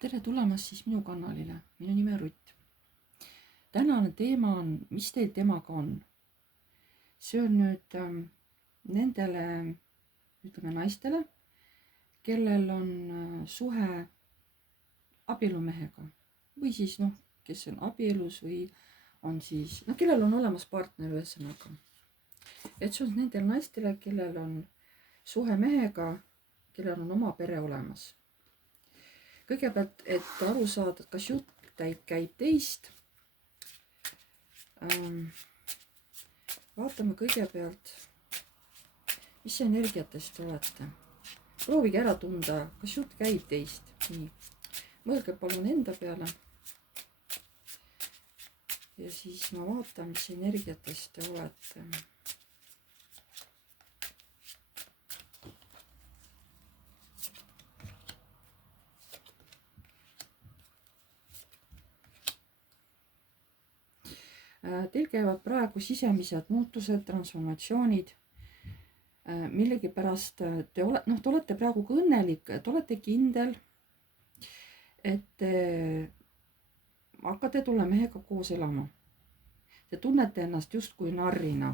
Tere tulemast siis minu kanalile, minu nimi on Rutt. Tänane teema on, mis teil temaga on. See on nüüd nendele, ütleme naistele, kellel on suhe abielumehega või siis kes on abielus või on siis, kellel on olemas partner ühesõnaga. Et see on nendel naistele, kellel on suhe mehega, kellel on oma pere olemas. Kõigepealt, et aru saada, kas jutt käib teist. Vaatame kõigepealt, mis energiatest te olete. Proovige ära tunda, kas jutt käib teist. Nii. Mõelge palun enda peale. Ja siis ma vaatan, mis energiatest te olete. Teil käivad praegu sisemised muutused, transformatsioonid. Millegipärast te olete praegu õnnelik, te olete kindel, et te hakkate tulla mehega koos elama. Te tunnete ennast justkui narrina.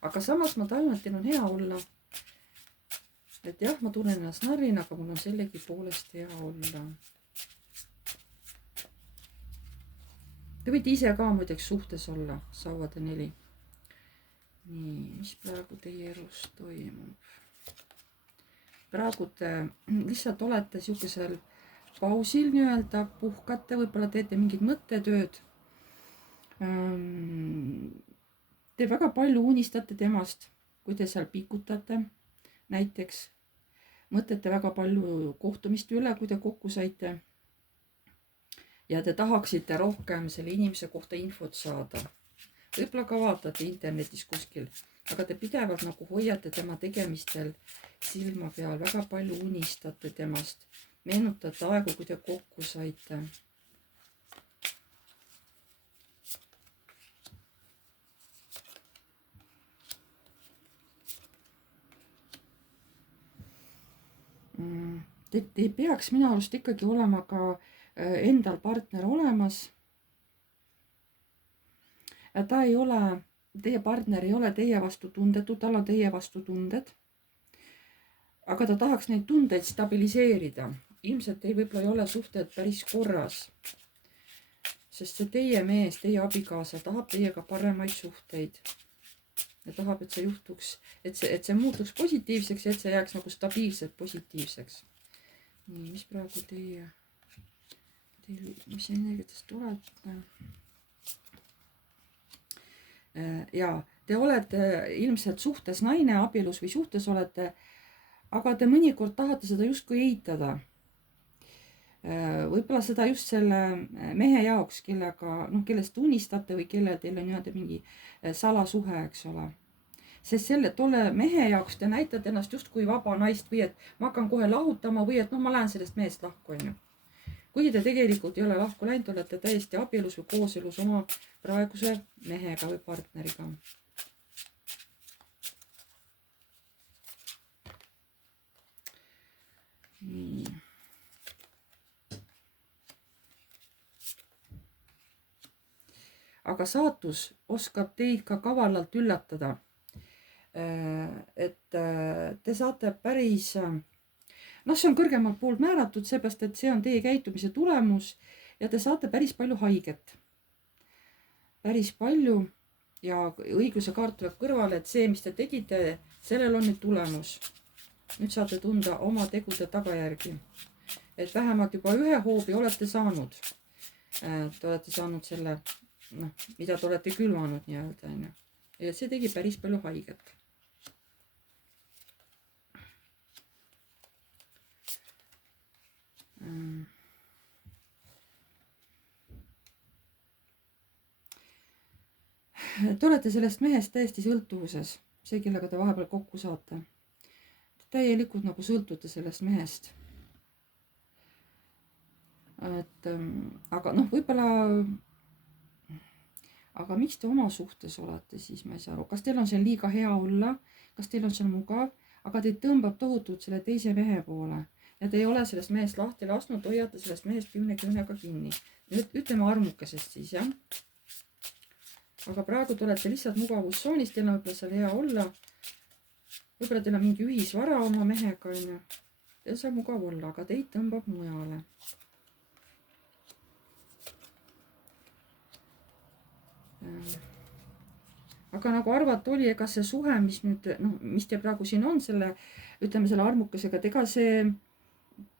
Aga samas ma tajun, et teil on hea olla. Et jah, ma tunnen ennast narrina, aga mul on sellegi poolest hea olla. Te võite ise ka muideks suhtes olla, sauade 4. Nii, mis praegu teie elus toimub? Praegu te lihtsalt olete siukesel pausil nii-öelda, puhkate, võib-olla teete mingid mõttetööd. Te väga palju unistate temast, kui te seal pikutate. Näiteks mõtlete väga palju kohtumist üle, kui te kokku saite. Ja te tahaksite rohkem selle inimese kohta infot saada. Võib-olla ka vaatate internetis kuskil, aga te pidevalt nagu hoiate tema tegemistel silma peal, väga palju unistate temast. Meenutate aegu, kui te kokku saite. Te peaks minu arust ikkagi olema ka endal partner olemas. Ta ei ole, teie partner ei ole teie vastu tundetu, tal on teie vastu tunded. Aga ta tahaks neid tundeid stabiliseerida. Ilmselt ei võib-olla ei ole suhted päris korras. Sest see teie mees, teie abikaasa tahab teiega paremaid suhteid. Ja tahab, et see juhtuks, et see muutuks positiivseks ja et see jääks nagu stabiilselt positiivseks. Nii, mis praegu teie mis energiatest tulete? Ja te olete ilmselt suhtes naine, abielus või suhtes olete, aga te mõnikord tahate seda justkui eitada. Võib-olla seda just selle mehe jaoks, kellest unistate või kelle teil on nii-öelda mingi salasuhe, eks ole. Sest tolle mehe jaoks te näitate ennast justkui vaba naist või et ma hakkan kohe lahutama või et ma lähen sellest mehest lahku, on ju. Kuigi te tegelikult ei ole lahku läinud, olete täiesti abielus või kooselus oma praeguse mehega või partneriga. Nii. Aga saatus oskab teid ka kavalalt üllatada. Et te saate päris... see on kõrgemalt poolt määratud, seepärast, et see on teie käitumise tulemus ja te saate päris palju haiget. Päris palju ja õigluse kaart tuleb kõrvale, et see, mis te tegite, sellel on nüüd tulemus. Nüüd saate tunda oma tegude tagajärgi. Et vähemalt juba ühe hoobi olete saanud. Te olete saanud selle, mida te olete külvanud nii-öelda. Ja see tegi päris palju haiget. Te olete sellest mehest täiesti sõltuvuses, see, kellega te vahepeal kokku saate. Täielikult nagu sõltute sellest mehest. Aga võib-olla, aga miks te oma suhtes olete, siis ma ei saa aru. Kas teil on seal liiga hea olla, kas teil on seal mugav, aga teid tõmbab tohutult selle teise mehe poole. ja te ei ole sellest mehest lahti lasknud, hoiate sellest mehest küünega kinni. Nüüd ütleme armukesest siis, jah. Aga praegu te olete lihtsalt mugavustsoonis, teil on võib-olla seal hea olla. Võib-olla teil on mingi ühisvara oma mehega, on ju. Teil saab mugav olla, aga teid tõmbab mujale. Aga nagu arvata oli, ega see suhe, mis nüüd, noh, mis te praegu siin on selle, ütleme selle armukesega, et ega see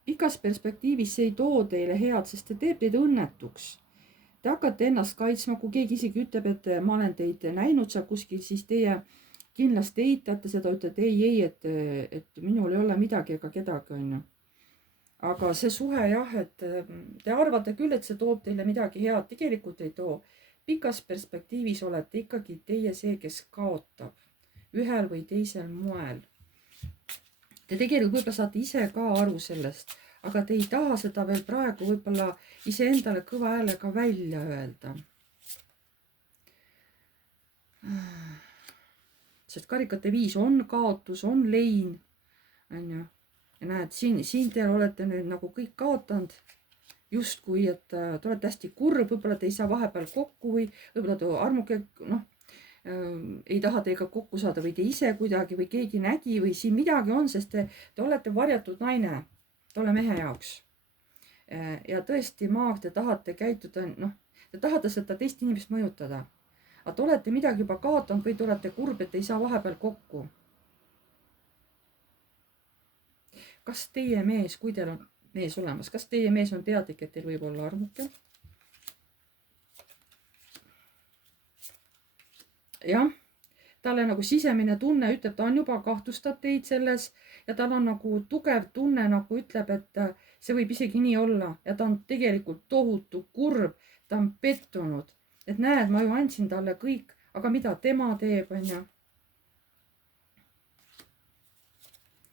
pikas perspektiivis see ei too teile head, sest see teeb teid õnnetuks. Te hakkate ennast kaitsma, kui keegi isegi ütleb, et ma olen teid näinud seal kuskil, siis teie kindlasti eitate seda, ütlete ei, et minul ei ole midagi ega kedagi, on ju. Aga see suhe jah, et te arvate küll, et see toob teile midagi head, tegelikult ei too. Pikas perspektiivis olete ikkagi teie see, kes kaotab ühel või teisel moel. Te tegelikult võib-olla saate ise ka aru sellest, aga te ei taha seda veel praegu võib-olla iseendale kõva häälega välja öelda. Sest karikate 5 on kaotus, on lein. On ju. Ja näed, siin te olete nüüd nagu kõik kaotanud. Justkui, et te olete hästi kurb, võib-olla te ei saa vahepeal kokku või võib-olla te armuke, noh, ei taha teiega kokku saada või te ise kuidagi või keegi nägi või siin midagi on, sest te olete varjatud naine tolle mehe jaoks. Ja tõesti maag, te tahate käituda, noh, te tahate seda teist inimest mõjutada. Aga te olete midagi juba kaotanud või te olete kurb, et ei saa vahepeal kokku. Kas teie mees, kui teil on mees olemas, kas teie mees on teadlik, et teil võib olla armuke? Jah, talle nagu sisemine tunne ütleb, ta on juba kahtlustab teid selles ja tal on nagu tugev tunne nagu ütleb, et see võib isegi nii olla ja ta on tegelikult tohutu kurb, ta on pettunud, et näed, ma ju andsin talle kõik, aga mida tema teeb, on ju.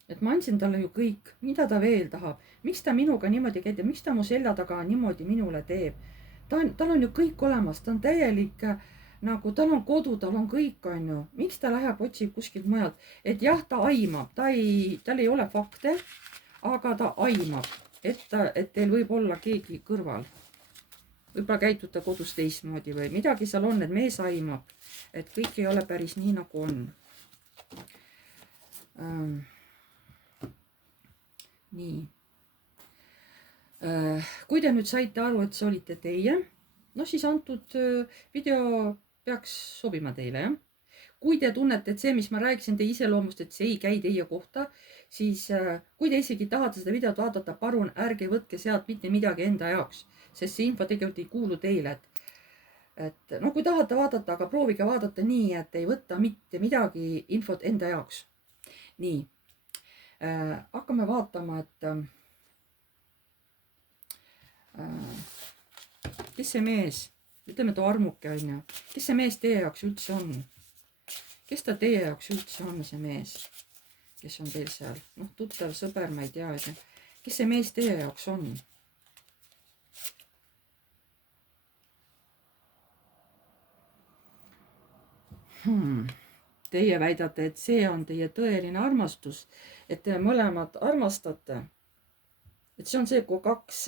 Et ma andsin talle ju kõik, mida ta veel tahab, miks ta minuga niimoodi käib ja miks ta mu selja taga niimoodi minule teeb. Tal on ju kõik olemas, ta on täielik, nagu tal on kodu, tal on kõik, on ju. Miks ta läheb, otsib kuskilt mujalt, et jah, ta aimab, tal ei ole fakte, aga ta aimab, et teil võib olla keegi kõrval. Võib-olla käituda kodus teistmoodi või midagi seal on, et mees aimab, et kõik ei ole päris nii, nagu on. Nii. Kui te nüüd saite aru, et see olite teie, no siis antud video peaks sobima teile, jah. Kui te tunnete, et see, mis ma rääkisin teie iseloomust, et see ei käi teie kohta, siis kui te isegi tahate seda videot vaadata, palun ärge võtke sealt mitte midagi enda jaoks, sest see info tegelikult ei kuulu teile. Et no kui tahate vaadata, aga proovige vaadata nii, et ei võtta mitte midagi infot enda jaoks. Nii. Hakkame vaatama, et kes see mees, ütleme too armuke on ju, kes see mees teie jaoks üldse on? Kes ta teie jaoks üldse on, see mees, kes on teil seal? Noh, tuttav, sõber, ma ei tea, kes see mees teie jaoks on? Teie väidate, et see on teie tõeline armastus, et te mõlemad armastate. Et see on see, kui kaks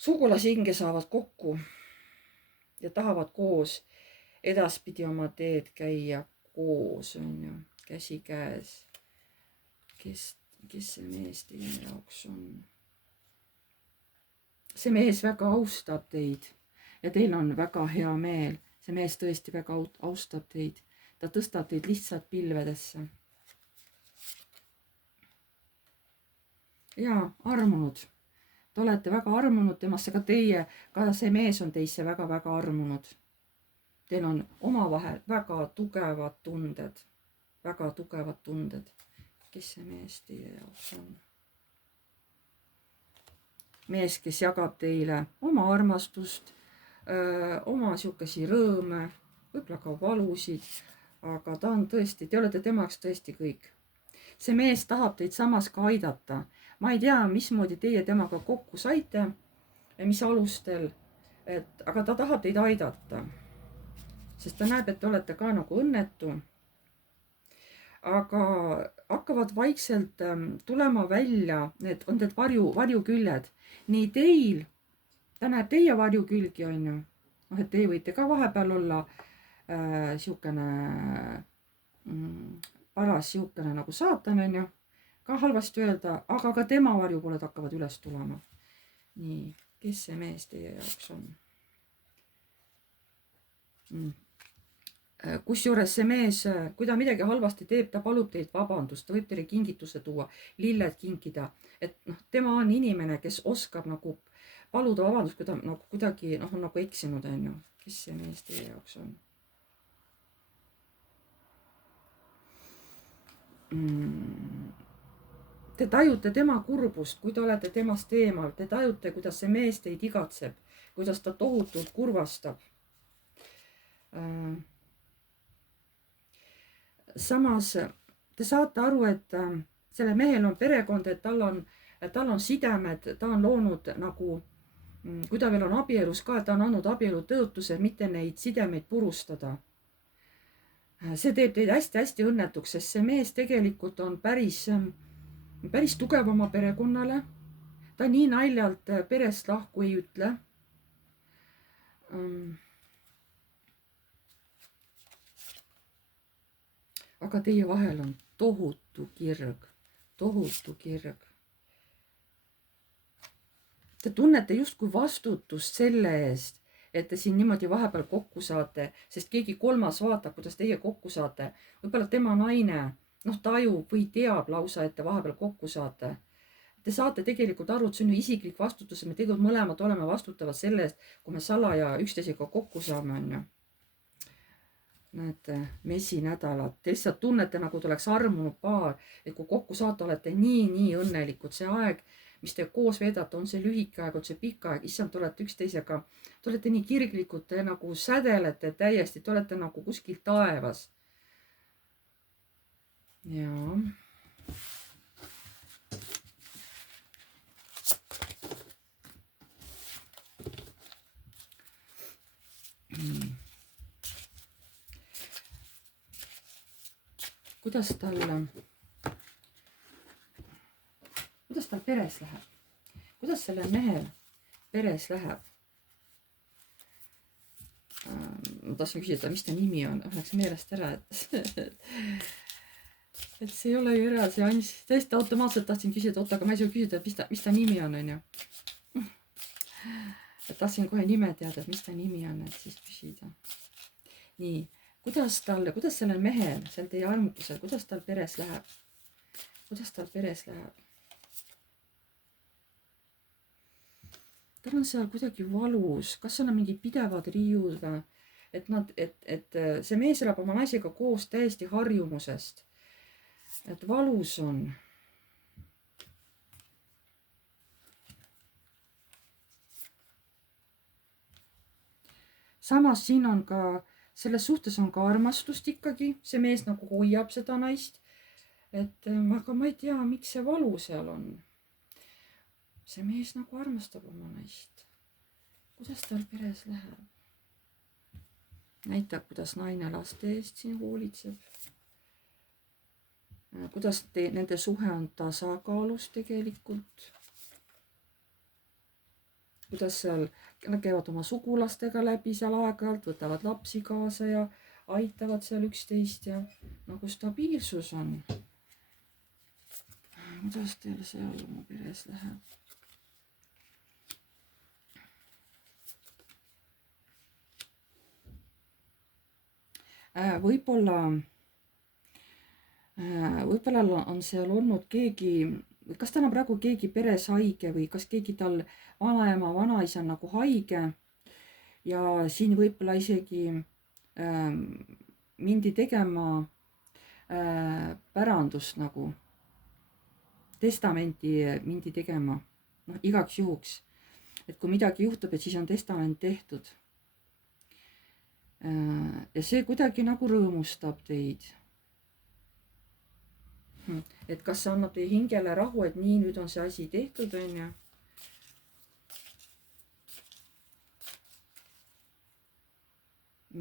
sugulashinge saavad kokku ja tahavad koos edaspidi oma teed käia koos, on ju, käsi käes. Kes see mees teie jaoks on? See mees väga austab teid ja teil on väga hea meel. See mees tõesti väga austab teid. Ta tõstab teid lihtsalt pilvedesse. Ja, armunud. Te olete väga armunud temasse, ka teie, ka see mees on teisse väga-väga armunud. Teil on omavahel väga tugevad tunded. Väga tugevad tunded. Kes see mees teie jaoks on? Mees, kes jagab teile oma armastust, oma siukesi rõõme, võib-olla ka valusid. Aga ta on tõesti, te olete temaks tõesti kõik. See mees tahab teid samas ka aidata. Ma ei tea, mismoodi teie temaga kokku saite, mis alustel, aga ta tahab teid aidata. Sest ta näeb, et te olete ka nagu õnnetu. Aga hakkavad vaikselt tulema välja, on need varjuküljed. Nii teil, ta näeb teie varjukülgi, on ju. Noh, et teie võite ka vahepeal olla siukene paras siukene nagu saatan, on ju. Ka halvasti öelda, aga ka tema varjupooled hakkavad üles tulema. Nii, kes see mees teie jaoks on? Kusjuures see mees, kui ta midagi halvasti teeb, ta palub teilt vabandust, ta võib teile kingituse tuua, lilled kinkida, et noh, tema on inimene, kes oskab nagu paluda vabandust, kui ta nagu kuidagi noh, on nagu eksinud, on ju. Kes see mees teie jaoks on? Te tajute tema kurbust, kui te olete temast eemal, te tajute, kuidas see mees teid igatseb, kuidas ta tohutult kurvastab. Samas te saate aru, et selle mehel on perekond, et tal on sidemed, ta on loonud nagu, kui ta veel on abielus ka, ta on andnud abielu tõotuse, mitte neid sidemeid purustada. See teeb teid hästi-hästi õnnetuks, sest see mees tegelikult on päris tugev oma perekonnale. Ta nii naljalt perest lahku ei ütle. Aga teie vahel on tohutu kirg, tohutu kirg. Te tunnete justkui vastutust selle eest, et te siin niimoodi vahepeal kokku saate, sest keegi kolmas vaatab, kuidas teie kokku saate. Võib-olla tema naine, noh, tajub või teab lausa, et te vahepeal kokku saate. Te saate tegelikult aru, et see on ju isiklik vastutus, me tegelikult mõlemad oleme vastutavad selle eest, kui me salaja üksteisega kokku saame, on ju. Näete, mesinädalad, te lihtsalt tunnete, nagu te oleks armunud paar, et kui kokku saate, olete nii õnnelikud. See aeg, mis te koos veedate, on see lühike aeg, on see pikk aeg, issand, te olete üksteisega, te olete nii kirglikud, te nagu sädelete täiesti, te olete nagu kuskil taevas. Jaa. Kuidas tal peres läheb? Kuidas sellel mehel peres läheb? Ma tahtsin küsida, mis ta nimi on, läks meelest ära, et see ei ole ju ära, see Ants, täiesti automaatselt tahtsin küsida, oota, aga ma ei saa küsida, et mis ta nimi on ju. Et tahtsin kohe nime teada, et mis ta nimi on, et siis küsida. Nii. Kuidas sellel mehel, seal teie armukusel, kuidas tal peres läheb? Kuidas tal peres läheb? Tal on seal kuidagi valus, kas seal on mingid pidevad riiud või? Et see mees elab oma naisega koos täiesti harjumusest. Et valus on. Samas siin on ka selles suhtes on ka armastust ikkagi, see mees nagu hoiab seda naist, aga ma ei tea, miks see valu seal on. See mees nagu armastab oma naist. Kuidas tal peres läheb? Näitab, kuidas naine laste eest siin hoolitseb. Kuidas nende suhe on tasakaalus tegelikult. Kuidas seal nad käivad oma sugulastega läbi seal aeg-ajalt, võtavad lapsi kaasa ja aitavad seal üksteist ja nagu stabiilsus on. Kuidas teil seal oma peres läheb? Võib-olla on seal olnud keegi, kas tal on praegu keegi peres haige või kas keegi tal vanaema, vanaisa on nagu haige ja siin võib-olla isegi mindi tegema pärandust nagu, testamenti mindi tegema, noh igaks juhuks, et kui midagi juhtub, et siis on testament tehtud. Ja see kuidagi nagu rõõmustab teid. Et kas see annab teie hingele rahu, et nii, nüüd on see asi tehtud, on ju.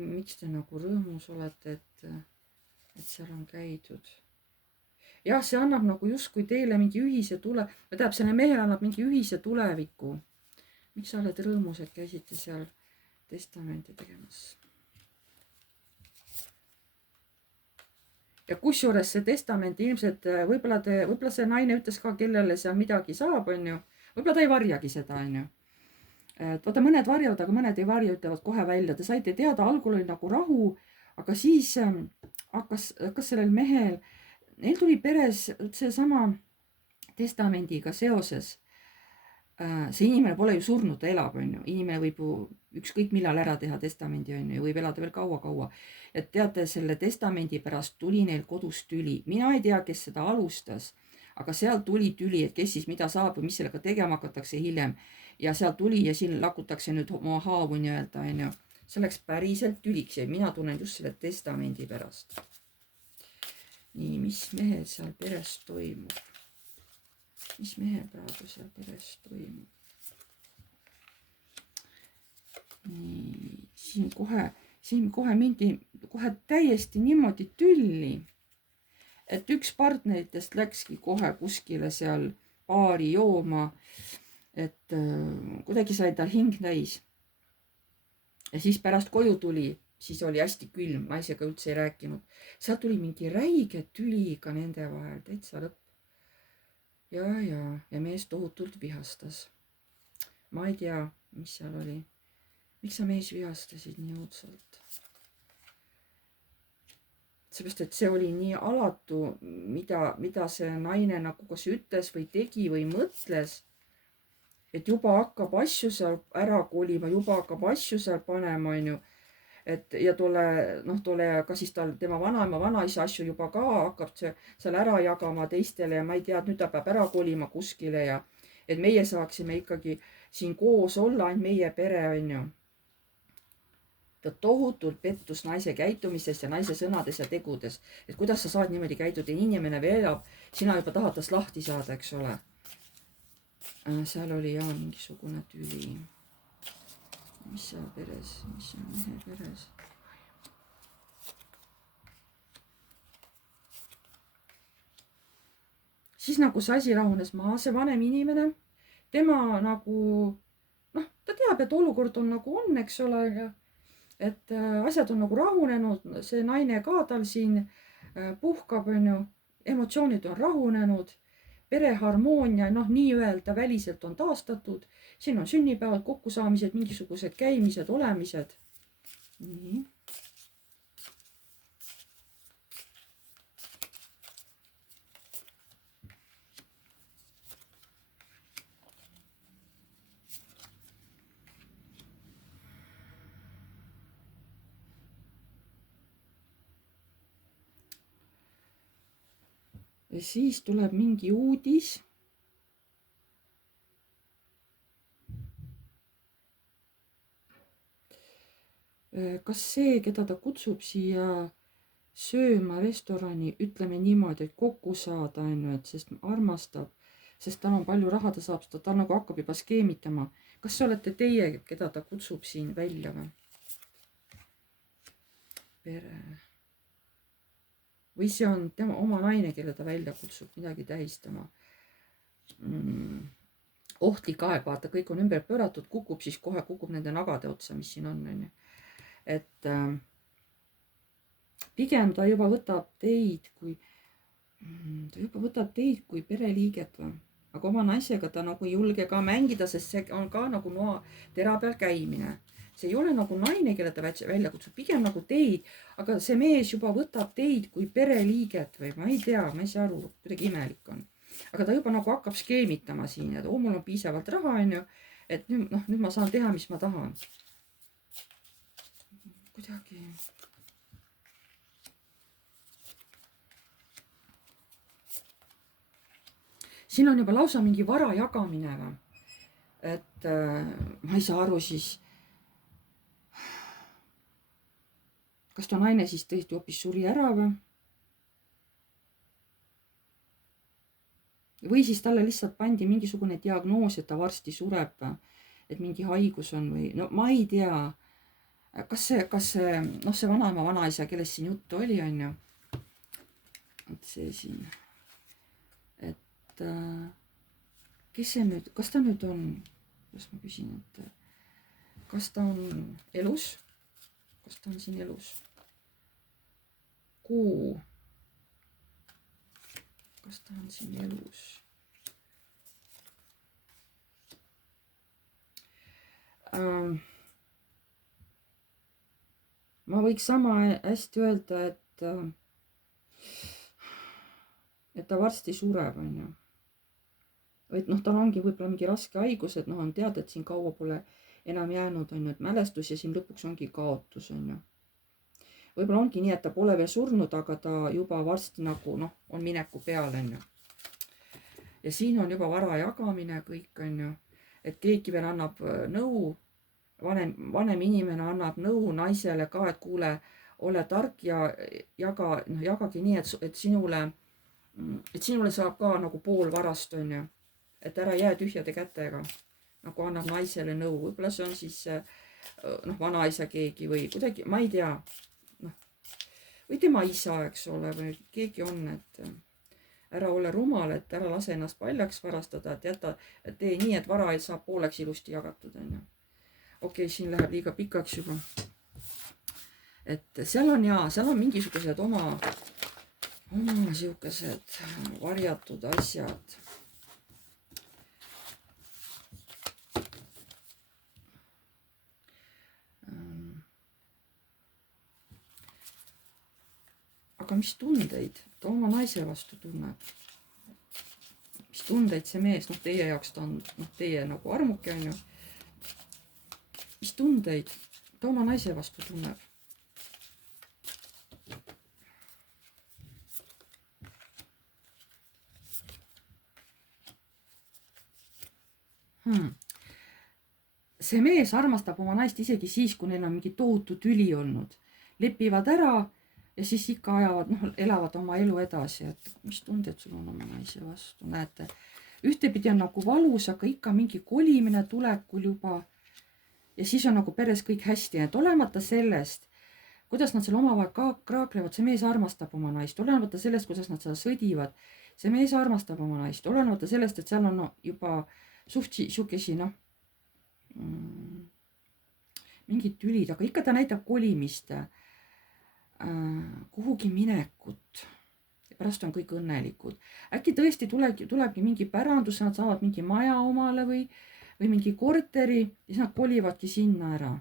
Miks te nagu rõõmus olete, et seal on käidud? jah, see annab nagu justkui teile mingi ühise tähendab, selle mehele annab mingi ühise tuleviku. Miks sa oled rõõmus, et käisite seal testamenti tegemas? Ja kusjuures see testament ilmselt, võib-olla see naine ütles ka, kellele seal midagi saab, on ju. Võib-olla ta ei varjagi seda, on ju. Et vaata, mõned varjavad, aga mõned ei varja, ütlevad kohe välja. Te saite teada, algul oli nagu rahu, aga siis hakkas sellel mehel, neil tuli peres seesama testamendiga seoses. See inimene pole ju surnud, ta elab, on ju. Inimene võib ju ükskõik millal ära teha testamendi, on ju, võib elada veel kaua. Et teate, selle testamendi pärast tuli neil kodus tüli. Mina ei tea, kes seda alustas, aga seal tuli tüli, et kes siis mida saab või mis sellega tegema hakatakse hiljem. Ja seal tuli ja siin lakutakse nüüd oma haavu nii-öelda, on ju. See läks päriselt tüliks ja mina tunnen just selle testamendi pärast. Nii, mis mehel seal peres toimub? Mis mehel praegu seal peres toimub? Nii, siin kohe mindi täiesti niimoodi tülli, et üks partneritest läkski kohe kuskile seal baari jooma, et kuidagi sai tal hing täis. Ja siis pärast koju tuli, siis oli hästi külm, naisega üldse ei rääkinud. Seal tuli mingi räige tüli ka nende vahel, täitsa lõpp. Ja mees tohutult vihastas. Ma ei tea, mis seal oli. Miks sa mees vihastasid nii õudsalt? Seepärast, et see oli nii alatu, mida see naine nagu kas ütles või tegi või mõtles, et juba hakkab asju seal ära kolima, juba hakkab asju seal panema, on ju. Ja tole, ka siis tema vanaema, vanaisa asju juba ka hakkab seal ära jagama teistele ja ma ei tea, et nüüd ta peab ära kolima kuskile ja et meie saaksime ikkagi siin koos olla, ainult meie pere, on ju. Ta tohutult pettus naise käitumises ja naise sõnades ja tegudes. Et kuidas sa saad niimoodi käituda, inimene veel elab, sina juba tahad tast lahti saada, eks ole. Seal oli jah mingisugune tüli. Mis seal peres, mis on mehe peres? Siis nagu see asi rahunes maha, see vanem inimene, tema nagu, ta teab, et olukord on nagu on, eks ole, et asjad on nagu rahunenud, see naine ka tal siin puhkab, on ju, emotsioonid on rahunenud, pereharmoonia, nii-öelda väliselt on taastatud, siin on sünnipäevad, kokkusaamised, mingisugused käimised, olemised. Nii. Ja siis tuleb mingi uudis. Kas see, keda ta kutsub siia sööma restorani, ütleme niimoodi, et kokku saada, et sest armastab, sest tal on palju raha, ta saab seda, ta nagu hakkab juba skeemitama. Kas see olete teie, keda ta kutsub siin välja või? Pere. Või see on tema oma naine, kelle ta välja kutsub midagi tähistama. Ohtlik aeg, vaata, kõik on ümber pööratud, siis kohe kukub nende nagade otsa, mis siin on. Et pigem ta juba võtab teid kui pereliiget või. Aga oma naisega ta nagu ei julge ka mängida, sest see on ka nagu noa tera peal käimine. See ei ole nagu naine, kelle ta välja kutsub, pigem nagu teid, aga see mees juba võtab teid kui pereliiget või ma ei tea, ma ei saa aru, kuidagi imelik on. Aga ta juba nagu hakkab skeemitama siin, et mul on piisavalt raha, on ju, et nüüd ma saan teha, mis ma tahan. Kuidagi. Siin on juba lausa mingi vara jagamine või. Et ma ei saa aru siis. Kas ta naine siis tõesti hoopis suri ära või? Või siis talle lihtsalt pandi mingisugune diagnoos, et ta varsti sureb, et mingi haigus on või no ma ei tea. Kas see vanaema, vanaisa, kellest siin juttu oli, on ju. Et see siin. et kes see nüüd, kas ta nüüd on, kuidas ma küsin, et kas ta on elus, kas ta on siin elus? Kuu, kas ta on siin elus? Ma võiks sama hästi öelda, et ta varsti sureb, on ju. Või noh, tal ongi võib-olla mingi raske haigus, et noh, on teada, et siin kaua pole enam jäänud, on ju, et mälestus ja siin lõpuks ongi kaotus, on ju. Võib-olla ongi nii, et ta pole veel surnud, aga ta juba varsti nagu noh, on mineku peal, on ju. Ja siin on juba vara jagamine kõik, on ju. Et keegi veel annab nõu, vanem inimene annab nõu naisele ka, et kuule, ole tark ja jagagi nii, et sinule saab ka nagu pool varast, on ju. Et ära jää tühjade kätega, nagu annab naisele nõu. Võib-olla see on siis noh, vanaisa keegi või kuidagi, ma ei tea, noh, või tema isa, eks ole, või keegi on, et ära ole rumal, et ära lase ennast paljaks varastada, et jäta, tee nii, et vara saab pooleks ilusti jagatud, on ju. Okei, siin läheb liiga pikaks juba. Et seal on mingisugused oma siukesed varjatud asjad. Aga mis tundeid ta oma naise vastu tunneb? Mis tundeid see mees, noh teie jaoks ta on, noh teie nagu armuke, on ju. Mis tundeid ta oma naise vastu tunneb? See mees armastab oma naist isegi siis, kui neil on mingi tohutu tüli olnud. Lepivad ära ja siis ikka ajavad, noh, elavad oma elu edasi, et mis tunded sul on oma naise vastu, näete. Ühtepidi on nagu valus, aga ikka mingi kolimine tulekul juba. Ja siis on nagu peres kõik hästi, et olemata sellest, kuidas nad seal omavahel kraaklevad, see mees armastab oma naist, olemata sellest, kuidas nad seal sõdivad, see mees armastab oma naist, olemata sellest, et seal on juba suht siukesi, noh, mingid tülid, aga ikka ta näitab kolimist, kuhugi minekut ja pärast on kõik õnnelikud. Äkki tõesti tulebki mingi pärandus, nad saavad mingi maja omale või mingi korteri ja siis nad kolivadki sinna ära.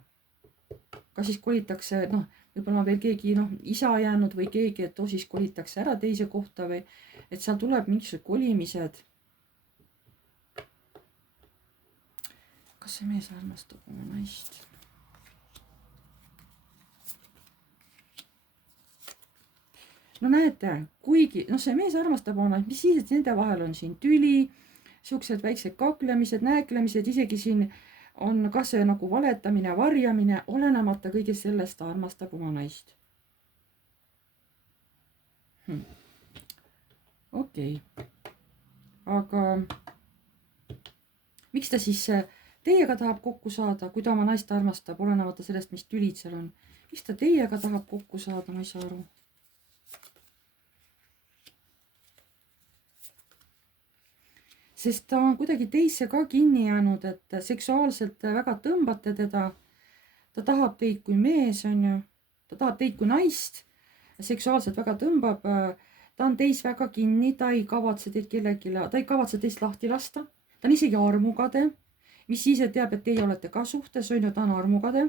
Kas siis kolitakse, noh, võib-olla veel keegi, noh, isa jäänud või keegi, et siis kolitakse ära teise kohta või et seal tuleb mingisugused kolimised. Kas see mees armastab oma naist? No näete, kuigi, noh, see mees armastab oma naist, mis siis, et nende vahel on siin tüli, siuksed väiksed kaklemised, nääklemised, isegi siin on kas see nagu valetamine, varjamine, olenemata kõigest sellest ta armastab oma naist. Okei. Aga miks ta siis teiega tahab kokku saada, kui ta oma naist armastab, olenemata sellest, mis tülid seal on? Miks ta teiega tahab kokku saada, ma ei saa aru. Sest ta on kuidagi teisse ka kinni jäänud, et seksuaalselt väga tõmbate teda. Ta tahab teid kui mees, on ju. Ta tahab teid kui naist. Seksuaalselt väga tõmbab. Ta on teis väga kinni. Ta ei kavatse teid kellegile, ta ei kavatse teist lahti lasta. Ta on isegi armukade. Mis siis, et teab, et teie olete ka suhtes, on ju, ta on armukade.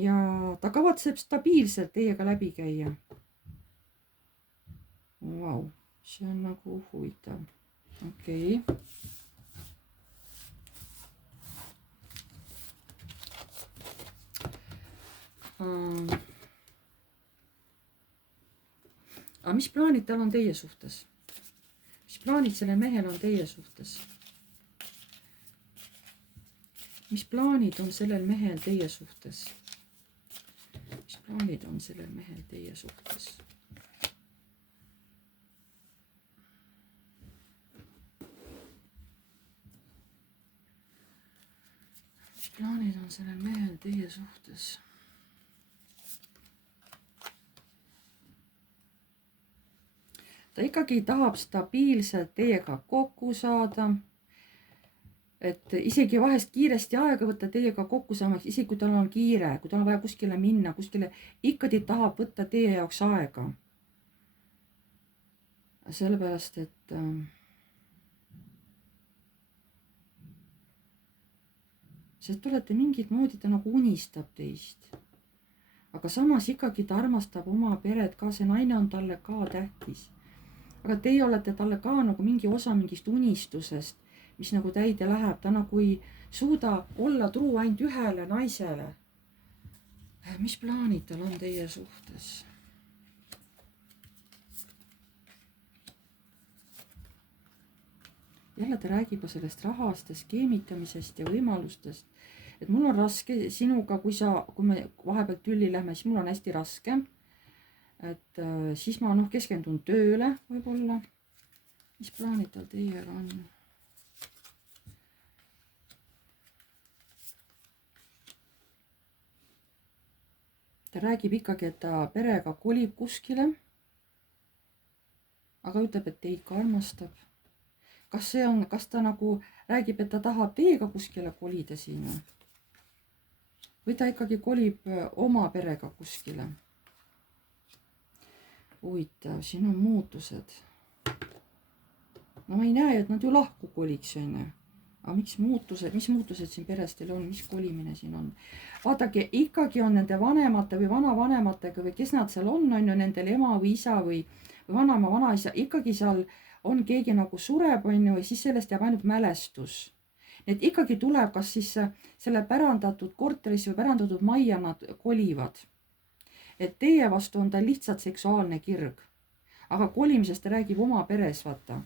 Ja ta kavatseb stabiilselt teiega läbi käia. Vau, see on nagu huvitav. Okei. Aga mis plaanid tal on teie suhtes? Mis plaanid sellel mehel on teie suhtes? Mis plaanid on sellel mehel teie suhtes? Mis plaanid on sellel mehel teie suhtes? Plaanid on sellel mehel teie suhtes. ta ikkagi tahab stabiilselt teiega kokku saada. Et isegi vahest kiiresti aega võtta teiega kokku saamaks, isegi kui tal on kiire, kui tal on vaja kuskile minna, kuskile, ikkagi tahab võtta teie jaoks aega. Sellepärast, et sest olete mingit moodi, ta nagu unistab teist. Aga samas ikkagi ta armastab oma peret ka, see naine on talle ka tähtis. Aga teie olete talle ka nagu mingi osa mingist unistusest, mis nagu täide läheb. Ta nagu ei suuda olla truu ainult ühele naisele. Mis plaanid tal on teie suhtes? Jälle ta räägib sellest rahast ja skeemitamisest ja võimalustest. Et mul on raske sinuga, kui me vahepeal tülli lähme, siis mul on hästi raske. Et siis ma keskendun tööle võib-olla. Mis plaanid tal teiega on? Ta räägib ikkagi, et ta perega kolib kuskile. Aga ütleb, et teid ka armastab. Kas ta nagu räägib, et ta tahab teiega kuskile kolida siin? Või ta ikkagi kolib oma perega kuskile? Huvitav, siin on muutused. No ma ei näe, et nad ju lahku koliks, on ju. Aga mis muutused siin peres teil on, mis kolimine siin on? Vaadake, ikkagi on nende vanemate või vanavanematega või kes nad seal on ju, nendel ema või isa või vanaema, vanaisa, ikkagi seal on keegi nagu sureb, on ju, ja siis sellest jääb ainult mälestus. Et ikkagi tuleb, kas siis selle pärandatud korterisse või pärandatud majja nad kolivad. Et teie vastu on ta lihtsalt seksuaalne kirg. Aga kolimisest ta räägib oma peres, vaata.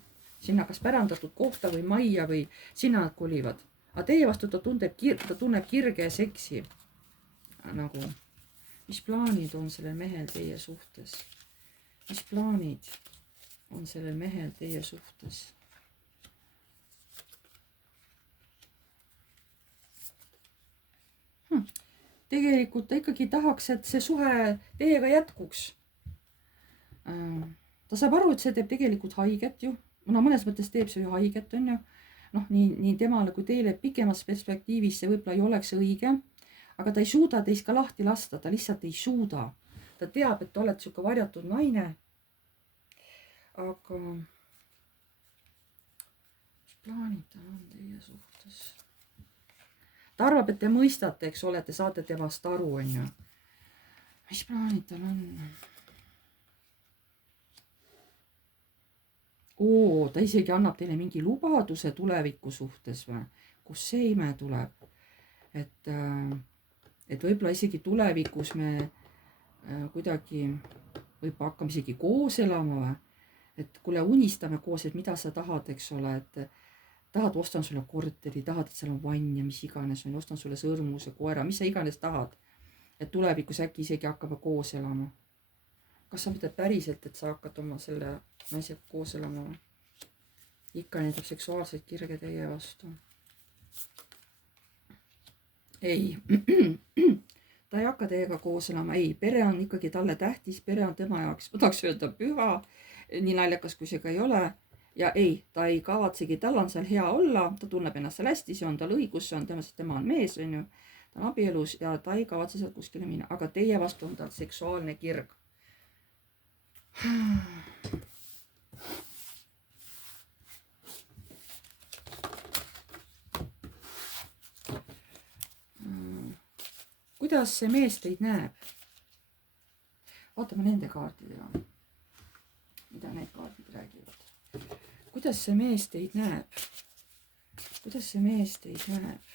Sinna kas pärandatud kohta või majja või sinna nad kolivad. Aga teie vastu ta tunneb kirge ja seksi. Nagu, mis plaanid on sellel mehel teie suhtes? Mis plaanid on sellel mehel teie suhtes? Tegelikult ta ikkagi tahaks, et see suhe teiega jätkuks. Ta saab aru, et see teeb tegelikult haiget ju. Mõnes mõttes teeb see ju haiget, on ju. Nii temale kui teile pikemas perspektiivis see võib-olla ei oleks õige. Aga ta ei suuda teist ka lahti lasta, ta lihtsalt ei suuda. Ta teab, et te olete siuke varjatud naine. Aga mis plaanid tal on teie suhtes? Ta arvab, et te mõistate, eks ole, te saate temast aru, on ju. Mis plaanid tal on? Ta isegi annab teile mingi lubaduse tuleviku suhtes või? Kus see ime tuleb? Et võib-olla isegi tulevikus me kuidagi võib-olla hakkame isegi koos elama või? Et kuule, unistame koos, et mida sa tahad, eks ole, et tahad, ostan sulle korteri, tahad, et seal on vann ja mis iganes on, ostan sulle sõrmuse, koera, mis sa iganes tahad. Et tulevikus äkki isegi hakkame koos elama. Kas sa mõtled päriselt, et sa hakkad oma selle naisega koos elama? Ikka näitab seksuaalseid kirge teie vastu. Ei, ta ei hakka teiega koos elama. Ei, pere on ikkagi talle tähtis, pere on tema jaoks, ma tahaks öelda püha, nii naljakas kui see ka ei ole. Ja ei, ta ei kavatsegi, tal on seal hea olla, ta tunneb ennast seal hästi, see on tal õigus, see on tema on mees, on ju. Ta on abielus ja ta ei kavatse sealt kuskile minna, aga teie vastu on tal seksuaalne kirg. Kuidas see mees teid näeb? Vaatame nende kaartidega. Mida need kaardid räägivad? Kuidas see mees teid näeb? Kuidas see mees teid näeb?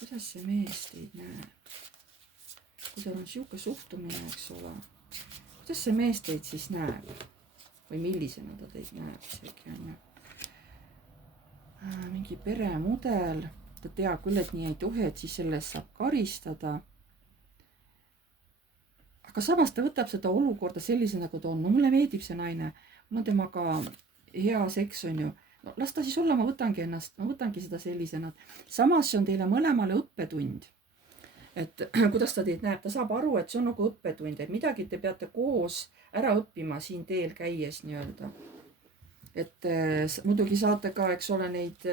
Kuidas see mees teid näeb? Kui tal on siuke suhtumine, eks ole. Kuidas see mees teid siis näeb? Või millisena ta teid näeb isegi on ju? Mingi peremudel. Ta teab küll, et nii ei tohi, et siis sellest saab karistada. Aga samas ta võtab seda olukorda sellisena, nagu ta on. No mulle meeldib see naine. Mul on temaga hea seks on ju. No, las ta siis olla, ma võtangi seda sellisena. Samas see on teile mõlemale õppetund. et kuidas ta teid näeb, ta saab aru, et see on nagu õppetund, et midagi te peate koos ära õppima siin teel käies nii-öelda. et muidugi saate ka, eks ole, neid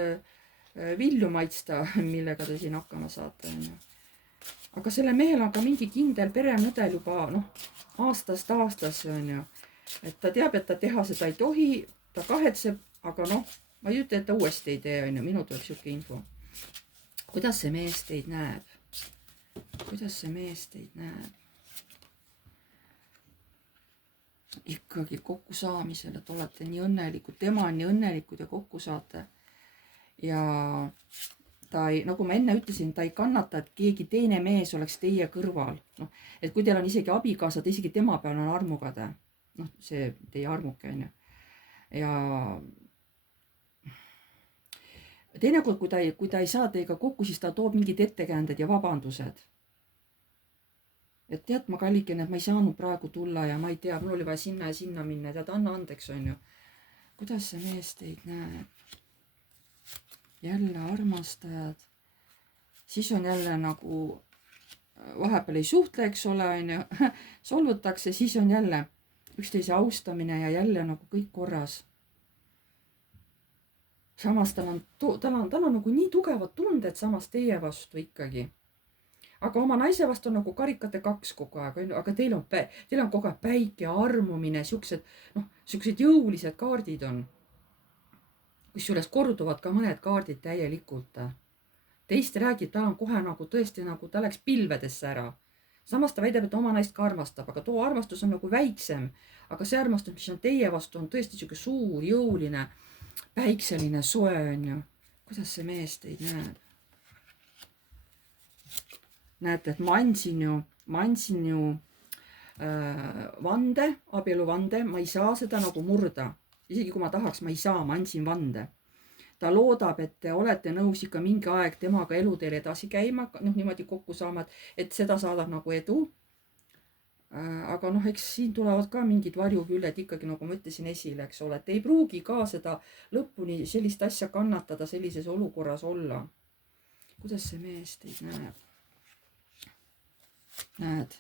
vilju maitsta, millega te siin hakkama saate, onju. aga selle mehel on ka mingi kindel peremudel juba noh, aastast aastasse, onju. et ta teab, et ta teha seda ei tohi, ta kahetseb, aga noh, ma ei ütle, et ta uuesti ei tee, onju, minu tuleb siuke info. kuidas see mees teid näeb? kuidas see mees teid näeb? ikkagi kokkusaamisel, et olete nii õnnelikud, tema on nii õnnelikud ja kokku saate. ja ta ei, nagu ma enne ütlesin, ta ei kannata, et keegi teine mees oleks teie kõrval. noh, et kui teil on isegi abikaasa, ta isegi tema peal on armukade. noh, see teie armuke on ju. ja teinekord, kui ta ei saa teiega kokku, siis ta toob mingid ettekäänded ja vabandused. et tead, ma kallikene, et ma ei saanud praegu tulla ja ma ei tea, mul oli vaja sinna ja sinna minna, tead, anna andeks, on ju. kuidas see mees teid näeb? jälle armastajad. siis on jälle nagu vahepeal ei suhtle, eks ole, on ju. solvutakse, siis on jälle üksteise austamine ja jälle nagu kõik korras. samas tal on nagu nii tugevad tunded samas teie vastu ikkagi. aga oma naise vastu on nagu karikate kaks kogu aeg, on ju, aga teil on kogu aeg päike, armumine, siuksed, noh, siuksed jõulised kaardid on. kusjuures korduvad ka mõned kaardid täielikult. teist räägib, ta on kohe nagu tõesti nagu ta läks pilvedesse ära. samas ta väidab, et oma naist ka armastab, aga too armastus on nagu väiksem. aga see armastus, mis on teie vastu, on tõesti siuke suur, jõuline, päikseline, soe, on ju. kuidas see mees teid näeb? näete, et ma andsin ju vande, abieluvande, ma ei saa seda nagu murda. isegi kui ma tahaks, ma ei saa, ma andsin vande. ta loodab, et te olete nõus ikka mingi aeg temaga eluteel edasi käima, noh, niimoodi kokku saama, et seda saadab nagu edu. aga noh, eks siin tulevad ka mingid varjuküljed ikkagi, nagu ma ütlesin, esile, eks ole, et ei pruugi ka seda lõpuni sellist asja kannatada, sellises olukorras olla. kuidas see mees teid näeb? näed,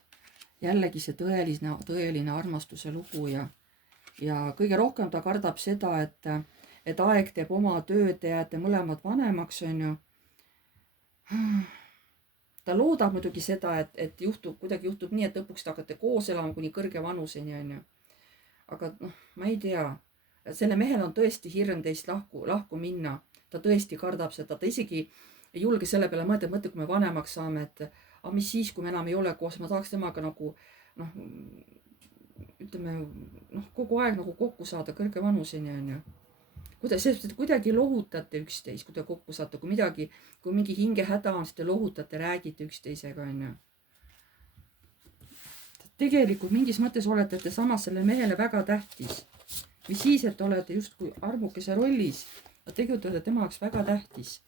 jällegi see tõeline armastuse lugu ja kõige rohkem ta kardab seda, et aeg teeb oma tööd, te jääte mõlemad vanemaks, on ju. ta loodab muidugi seda, et kuidagi juhtub nii, et lõpuks te hakkate koos elama kuni kõrge vanuseni, on ju. aga noh, ma ei tea, selle mehel on tõesti hirm teist lahku minna, ta tõesti kardab seda, ta isegi ei julge selle peale mõelda, kui me vanemaks saame, et aga mis siis, kui me enam ei ole koos, ma tahaks temaga nagu noh, ütleme noh, kogu aeg nagu kokku saada kõrge vanuseni, on ju. Sest kuidagi lohutate üksteist, kui te kokku saate, kui mingi hingehäda on, siis te lohutate, räägite üksteisega, on ju. tegelikult mingis mõttes olete te samas sellele mehele väga tähtis. mis siis, et olete justkui armukese rollis, aga tegelikult olete tema jaoks väga tähtis.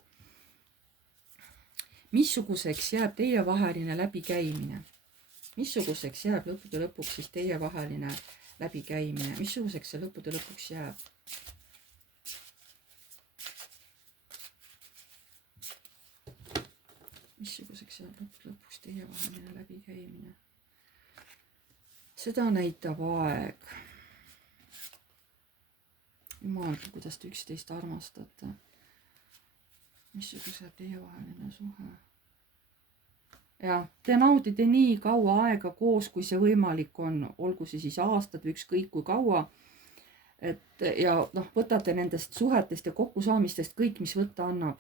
missuguseks jääb teievaheline läbikäimine? missuguseks jääb lõppude lõpuks siis teievaheline läbikäimine? missuguseks see lõppude lõpuks jääb? missuguseks jääb lõppude lõpuks teievaheline läbikäimine? seda näitab aeg. jumal, kuidas te üksteist armastate. missuguse teievaheline suhe? ja te naudite nii kaua aega koos, kui see võimalik on, olgu see siis aastad või ükskõik kui kaua. ja noh, võtate nendest suhetest ja kokkusaamistest kõik, mis võtta annab.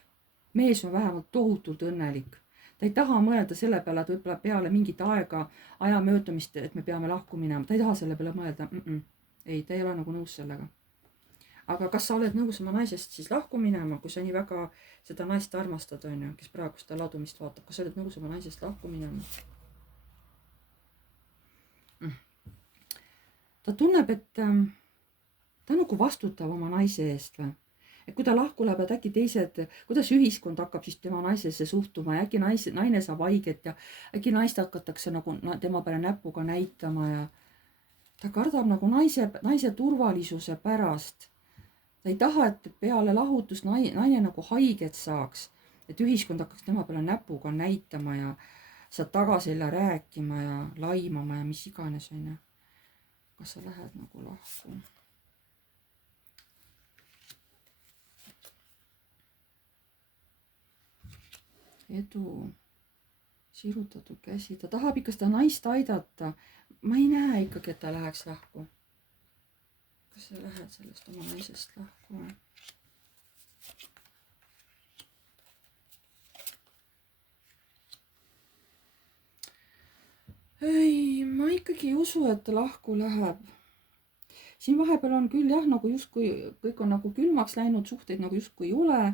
mees on vähemalt tohutult õnnelik. ta ei taha mõelda selle peale, et võib-olla peale mingit aja möödumist, et me peame lahku minema. ta ei taha selle peale mõelda. ei, ta ei ole nagu nõus sellega. aga kas sa oled nõus oma naisest siis lahku minema, kui sa nii väga seda naist armastad, on ju, kes praegu seda ladumist vaatab, kas sa oled nõus oma naisest lahku minema? ta tunneb, et ta nagu vastutab oma naise eest või? et kui ta lahku läheb, et äkki teised, kuidas ühiskond hakkab siis tema naisesse suhtuma ja äkki naine saab haiget ja äkki naist hakatakse nagu tema peale näpuga näitama ja ta kardab nagu naise turvalisuse pärast. ta ei taha, et peale lahutust naine nagu haiget saaks, et ühiskond hakkaks tema peale näpuga näitama ja sa tagaselja rääkima ja laimama ja mis iganes, onju. kas sa lähed nagu lahku? edu, sirutatud käsi, ta tahab ikka seda naist aidata. ma ei näe ikkagi, et ta läheks lahku. kas sa lähed sellest oma naisest lahku? ei, ma ikkagi ei usu, et ta lahku läheb. siin vahepeal on küll jah, nagu justkui kõik on nagu külmaks läinud, suhteid nagu justkui ei ole.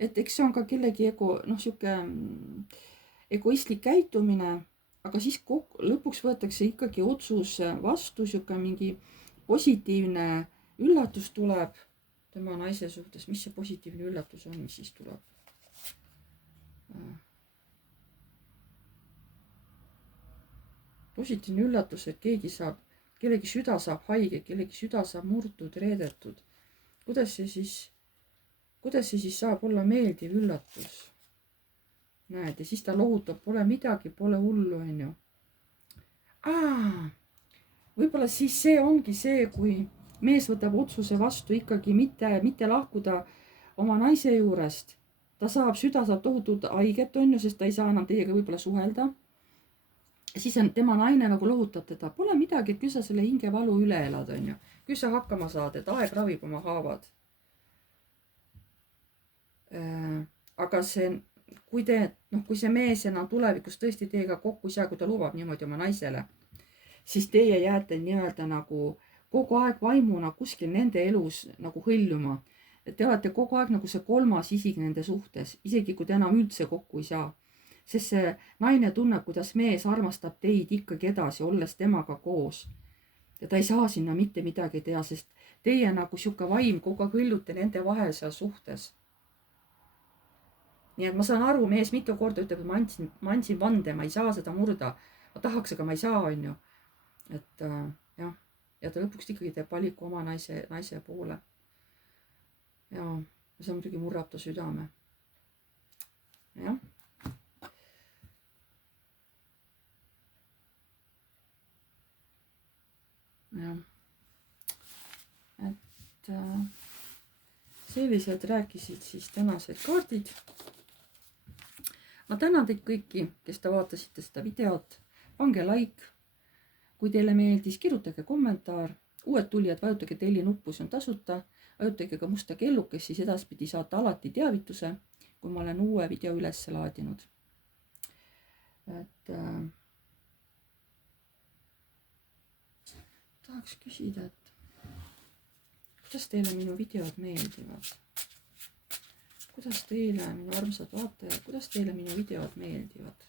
et eks see on ka kellegi sihuke egoistlik käitumine, aga siis lõpuks võetakse ikkagi otsus vastu, sihuke mingi positiivne üllatus tuleb tema naise suhtes. mis see positiivne üllatus on, mis siis tuleb? positiivne üllatus, et kellegi süda saab haige, kellegi süda saab murtud, reedetud. kuidas see siis saab olla meeldiv üllatus? näed, ja siis ta lohutab, pole midagi, pole hullu, onju. võib-olla siis see ongi see, kui mees võtab otsuse vastu ikkagi mitte lahkuda oma naise juurest. süda saab tohutult haiget, onju, sest ta ei saa enam teiega võib-olla suhelda. siis on tema naine nagu lohutab teda, pole midagi, et küll sa selle hingevalu üle elad, onju. küll sa hakkama saad, et aeg ravib oma haavad. aga kui see mees enam tulevikus tõesti teiega kokku ei saa, kui ta lubab niimoodi oma naisele, siis teie jääte nii-öelda nagu kogu aeg vaimuna kuskil nende elus nagu hõljuma. et te olete kogu aeg nagu see kolmas isik nende suhtes, isegi kui te enam üldse kokku ei saa. sest see naine tunneb, kuidas mees armastab teid ikkagi edasi, olles temaga koos. ja ta ei saa sinna mitte midagi teha, sest teie nagu sihuke vaim kogu aeg hõljute nende vahel seal suhtes. nii et ma saan aru, mees mitu korda ütleb, et ma andsin vande, ma ei saa seda murda. ma tahaks, aga ma ei saa, onju. et jah, ja ta lõpuks ikkagi teeb valiku oma naise poole. ja see muidugi murrab ta südame. jah. jah. et selliselt rääkisid siis tänased kaardid. ma tänan teid kõiki, kes te vaatasite seda videot. pange like, kui teile meeldis, kirjutage kommentaar. uued tulijad, vajutage telli nuppu, see on tasuta. vajutage ka musta kellukest, siis edaspidi saate alati teavituse, kui ma olen uue video üles laadinud. et tahaks küsida, et kuidas teile minu videod meeldivad? kuidas teile, minu armsad vaatajad, kuidas teile minu videod meeldivad?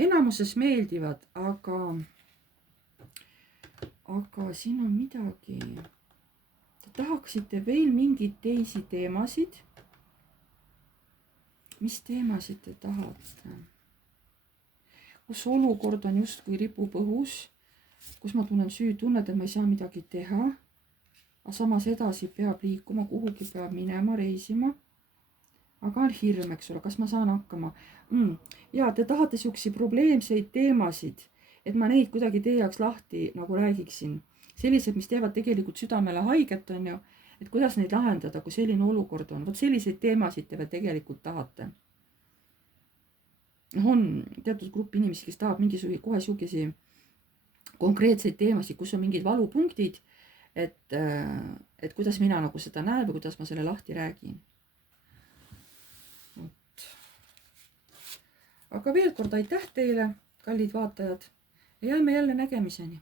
enamuses meeldivad, aga siin on midagi. Te tahaksite veel mingeid teisi teemasid? mis teemasid te tahate? kus olukord on justkui ripub õhus, kus ma tunnen süütunnet, et ma ei saa midagi teha, aga samas edasi peab liikuma, kuhugi peab minema, reisima. aga on hirm, eks ole, kas ma saan hakkama? ja te tahate siukseid probleemseid teemasid, et ma neid kuidagi teie jaoks lahti nagu räägiksin. sellised, mis teevad tegelikult südamele haiget, on ju, et kuidas neid lahendada, kui selline olukord on. vot selliseid teemasid te veel tegelikult tahate. on teatud grupp inimesi, kes tahab mingisuguse kohe siukesi konkreetseid teemasid, kus on mingid valupunktid, et kuidas mina nagu seda näen või kuidas ma selle lahti räägin. aga veel kord aitäh teile, kallid vaatajad, ja jääme jälle nägemiseni.